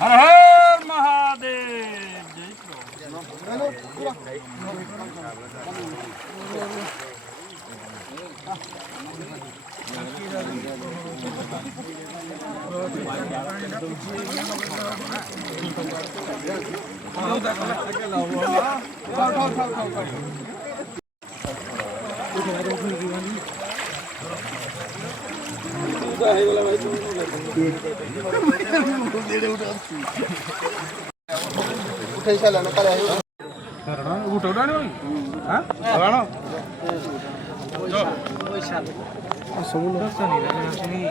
हर हर महादेव। उठाई साला नकाले आयो उठाउडानी हां राणो जो समुद्र छ नि रानी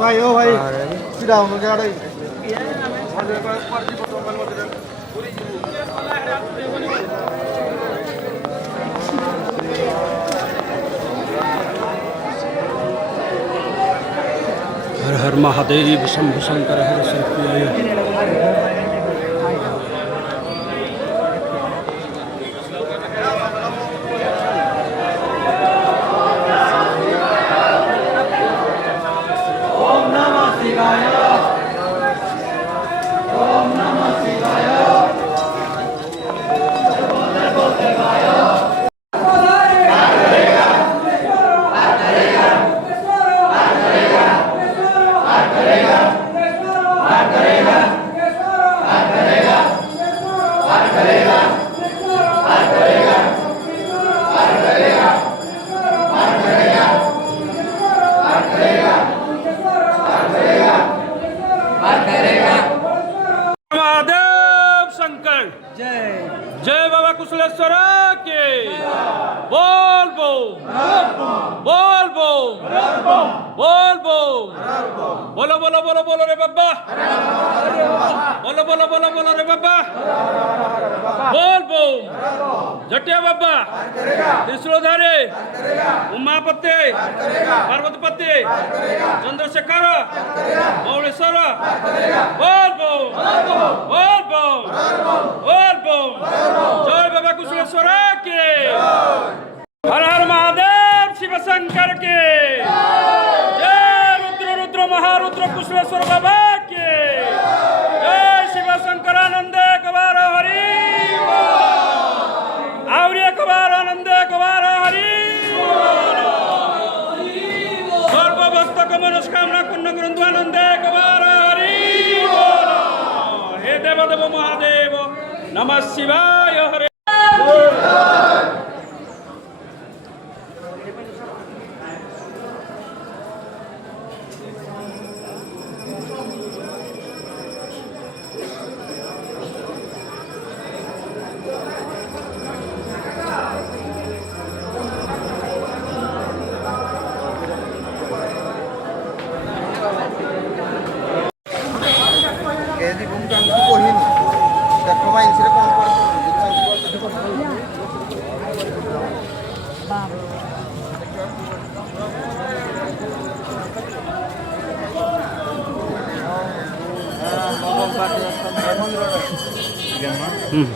भाई ओ भाई सीधा हो गया रे हर हर महादेव शंभु शंकर हर शिव। महादेव शंकर जय जय बाबा कुशलेश्वर के बोल बो बोल बो बोल बो बोलो बोलो बोलो बोलो रे बाबा बोलो बोलो बोलो बोलो रे बाबा बोल बो जटिया बाबा त्रिशूलधारी उमापति पार्वतीपति चंद्रशेखर मौलेश्वर बोल बो बोल बो बोल बो जय बाबा कुशलेश्वर के हर हर महादेव शिव शंकर के जय रुद्र रुद्र महारुद्र कुशलेश्वर बाबा के जय शिव शंकर आनंद कबार हरि आवरी कबार आनंद कबार हरि सर्वभक्त मनस्कामना पूर्ण करंतु आनंद कबार हरि हे देव देव महादेव नमः शिवाय हरे। केजी बुम काम को कोहिन देखो भाई इसरे कौन हम्म